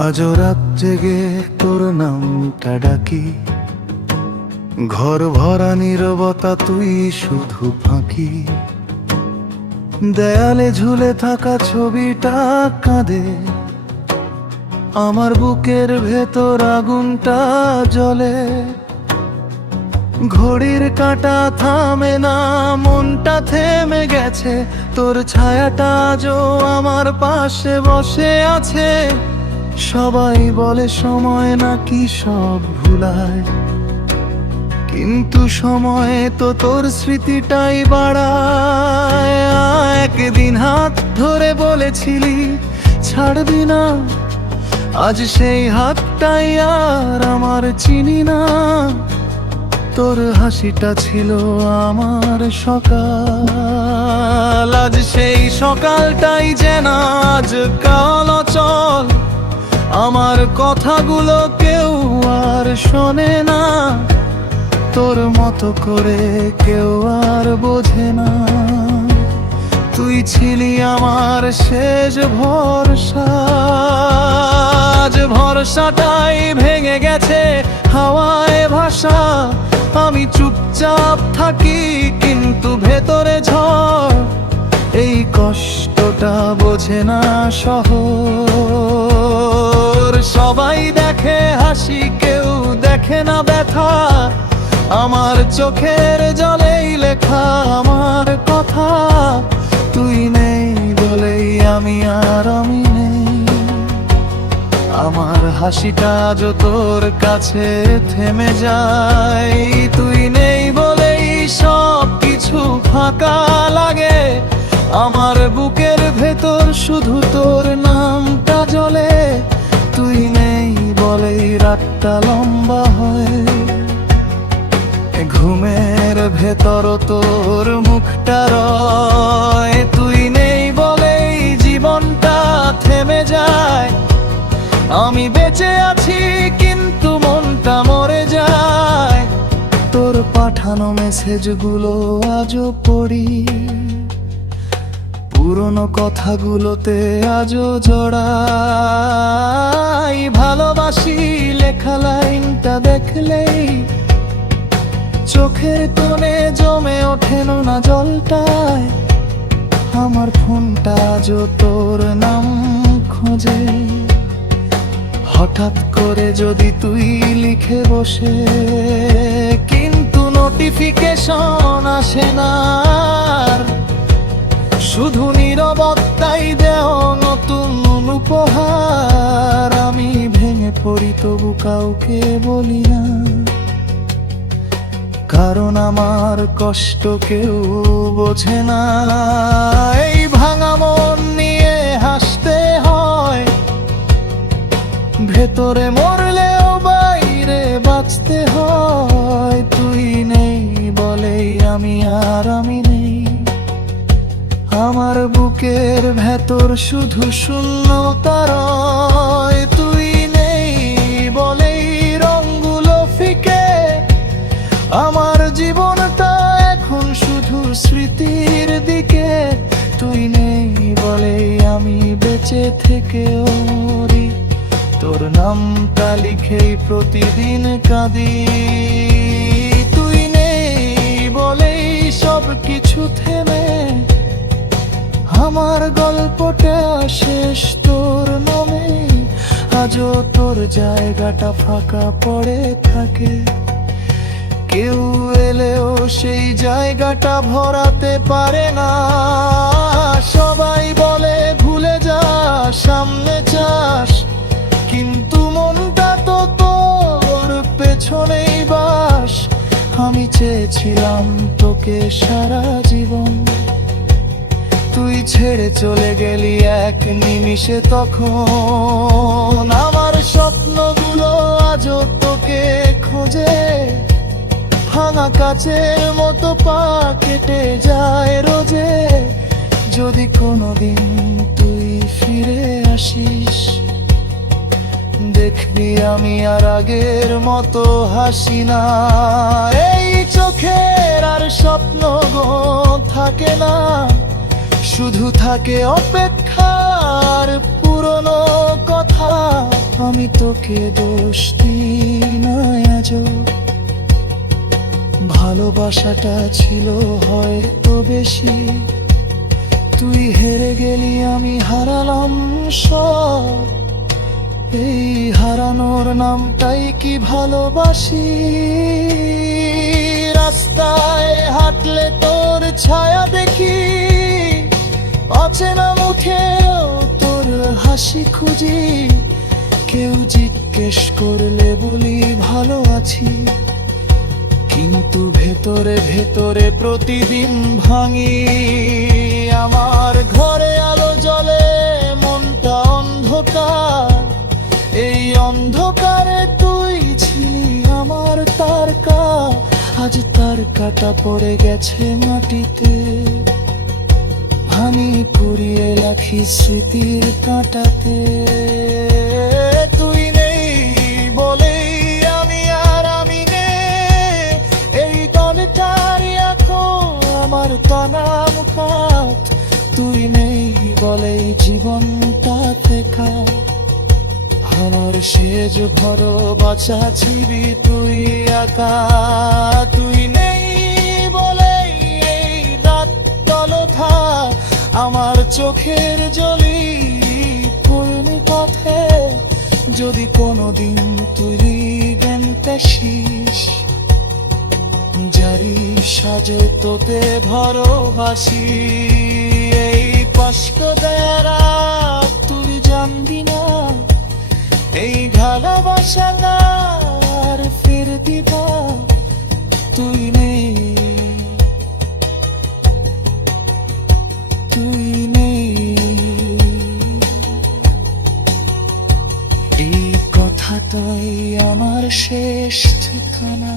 আজ রাত জেগে তোর নামটা ডাকি, ঘর ভরা নীরবতা, তুই শুধু ফাঁকি। দেয়ালে ঝুলে থাকা ছবিটা কাঁদে, আমার বুকের ভেতর আগুনটা জ্বলে। ঘড়ির কাঁটা থামে না, মনটা থেমে গেছে, তোর ছায়াটা আজও আমার পাশে বসে আছে। সবাই বলে সময় নাকি সব ভুলায়, কিন্তু সময় তো তোর স্মৃতিটাই বাড়ায়। একদিন হাত ধরে বলেছিলি ছাড়বি না, আজ সেই হাতটাই আর আমার চিনি না। তোর হাসিটা ছিল আমার সকাল, আজ সেই সকালটাই যেন আজ কাল অচল। আমার কথাগুলো কেউ আর শোনে না, তোর মতো করে কেউ আর বোঝে না। তুই ছিলি আমার শেষ ভরসা, আজ ভরসাটাই ভেঙে গেছে হাওয়ায় ভাষা। আমি চুপচাপ থাকি কিন্তু ভেতরে ঝড়, এই কষ্টটা বোঝে না শহর। সবাই দেখে হাসি, কেউ দেখে না ব্যথা, আমার চোখের জলেই লেখা আমার কথা। তুই নেই বলেই আমি আর আমি নেই, আমার হাসিটা আজও তোর কাছে থেমে যায়। তুই নেই বলেই সব কিছু ফাঁকা লাগে, আমার বুকের ভেতর শুধু তোর নামটা জ্বলে। তুই নেই বলেই রাতটা লম্বা হয়, ঘুমের ভেতর তোর মুখটা রয়। তুই নেই বলেই জীবনটা থেমে যায়, আমি বেঁচে আছি কিন্তু মনটা মরে যায়। তোর পাঠানো মেসেজগুলো আজও পড়ি, পুরনো কথাগুলোতে আজও জড়াই। ভালোবাসি লেখা লাইনটা দেখলেই চোখের কোণে জমে ওঠে না জলটায়। আমার ফোনটা আজও তোর নাম খোঁজে, হঠাৎ করে যদি তুই লিখে বসে, কিন্তু নোটিফিকেশন আসে না, শুধু নীরবতাই দেও নতুন উপহার। আমি ভেঙে পড়ি তবু কাউকে বলি না, কারণ আমার কষ্ট কেউ বোঝে না। এই ভাঙা মন নিয়ে হাসতে হয়, ভেতরে মরলেও বাইরে বাঁচতে হয়। তুই নেই বলেই আমি আর আমি নেই, আমার বুকের ভেতর শুধু শূন্যতা রয়। তুই নেই বলেই রঙগুলো ফিকে, আমার জীবনটা এখন শুধু স্মৃতির দিকে। তুই নেই বলেই আমি বেঁচে থেকেও মরি, তোর নামটা লিখেই প্রতিদিন কাঁদি। তুই নেই বলেই সব কিছু থেমে, আমার গল্পটা শেষ তোর নামে। আজও তোর জায়গাটা ফাঁকা পড়ে থাকে, কেউ এলেও সেই জায়গাটা ভরাতে পারে না। সবাই বলে ভুলে যা, সামনে চাস, কিন্তু মনটা তো তোর পেছনেই বাস। আমি চেয়েছিলাম তোকে সারা জীবন, তুই ছেড়ে চলে গেলি এক নিমিষে। তখন আমার স্বপ্নগুলো আজও তোকে খোঁজে, ভাঙা কাচের মতো পা কেটে যায় রোজে। যদি কোনোদিন তুই ফিরে আসিস, দেখবি আমি আর আগের মতো হাসি না। এই চোখের আর স্বপ্ন থাকে না, শুধু থাকে অপেক্ষার পুরনো কথা। আমি তোকে দোষ দিই না আজও। ভালোবাসাটা ছিল হয়তো বেশি, তুই হেরে গেলি আমি হারালাম সব। এই হারানোর নামটাই কি ভালোবাসি? রাস্তায় হাঁটলে তোর ছায়া দেখি, অচেনা মুখেও তোর হাসি খুঁজি। কেউ জিজ্ঞেস করলে বলি ভালো আছি, কিন্তু ভেতরে ভেতরে প্রতিদিন ভাঙি। আমার ঘরে আলো জ্বলে, মনটা অন্ধকার। এই অন্ধকারে তুই ছিলি আমার তারকা, আজ তারকাটা পড়ে গেছে মাটিতে। ভাঙি কুড়িয়ে রাখি স্মৃতির কাঁটাতে। তুই নেই বলেই আমি আর আমি নেই, এই দলটারই এখন আমার তনাম কাঠ। তুই নেই বলেই জীবনটা দেখা, আমার শেষ ভরো বাঁচা ছিবি তুই একা। তুই নেই বলেই এই রাত তলথা, আমার চোখের জলি পূর্ণি পথে। যদি কোনোদিন তুই বেনতেছিস, জারি সাজে তোতে ভরো হাসি। এই পাস্ক দেয়ারা তুই জানবি না, এই ভালোবাসা না আর ফের দিবা। তুই নেই, তুই নেই, এই কথাটাই আমার শেষ ঠিকানা।